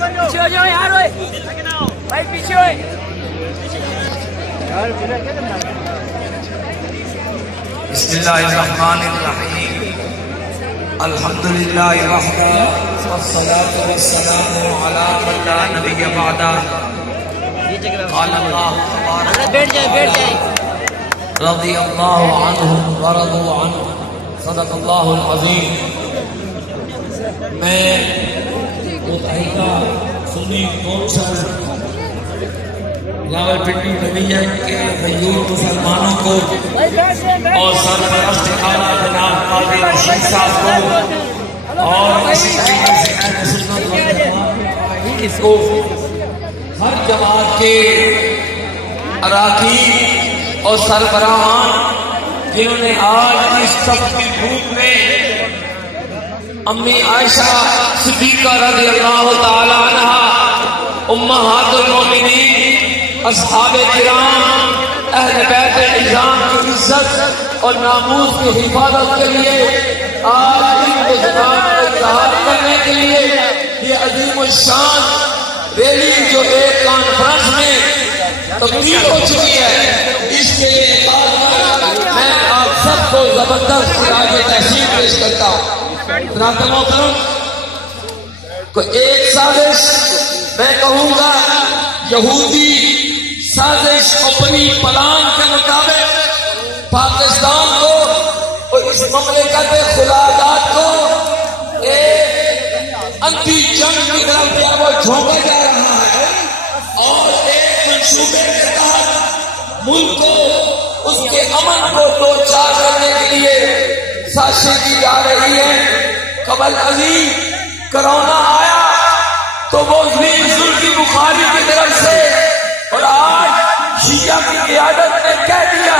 پیچھے ہو جاؤ یار، ہوئے بھائی پیچھے ہوئے. بسم اللہ الرحمن الرحیم. الحمدللہ وحدہ والصلاة والسلام علی من لا نبی بعدہ. قال اللہ تبارک بیٹھ جائے بیٹھ جائے. رضی اللہ عنہم ورضوا عنہ. صدق اللہ العظیم. میں متحدہ سنی کونسل راولپنڈی ڈویژن کے غیور مسلمانوں کو اور سرپرست اعلیٰ جناب قاضی رشید صاحب کو اور اسی طریقے سے اہل سنت والجماعت کو، ہر جماعت کے اراکین اور سربراہان جنہوں نے آج اس سخت کی دھوپ میں امی عائشہ صدیقہ رضی اللہ تعالی عنہا، امہات المومنین، اصحاب کرام، اہل بیت نظام کی عزت اور ناموس کی حفاظت کے لیے آج ان اجتماع کا اظہار کرنے کے لیے یہ عظیم الشان ریلی جو ایک کانفرنس میں تبدیل ہو چکی ہے، اس کے لیے میں آپ سب کو زبردست خراج تحسین پیش کرتا ہوں. جناب محترم کو ایک سازش میں کہوں گا، یہودی سازش اپنی پلان کے مطابق پاکستان کو اور اس مملکت خلادات کو ایک انتی جنگ کی طرف وہ جھونکا جا رہا ہے اور ایک منصوبے کے تحت ملک کو اس کے امن کو دو چار کرنے کے لیے سازشیں کی جا رہی ہے. قبل ازیں کرونا آیا تو وہ کی بخاری کی طرف سے اور آج شیعہ کی قیادت نے کہہ دیا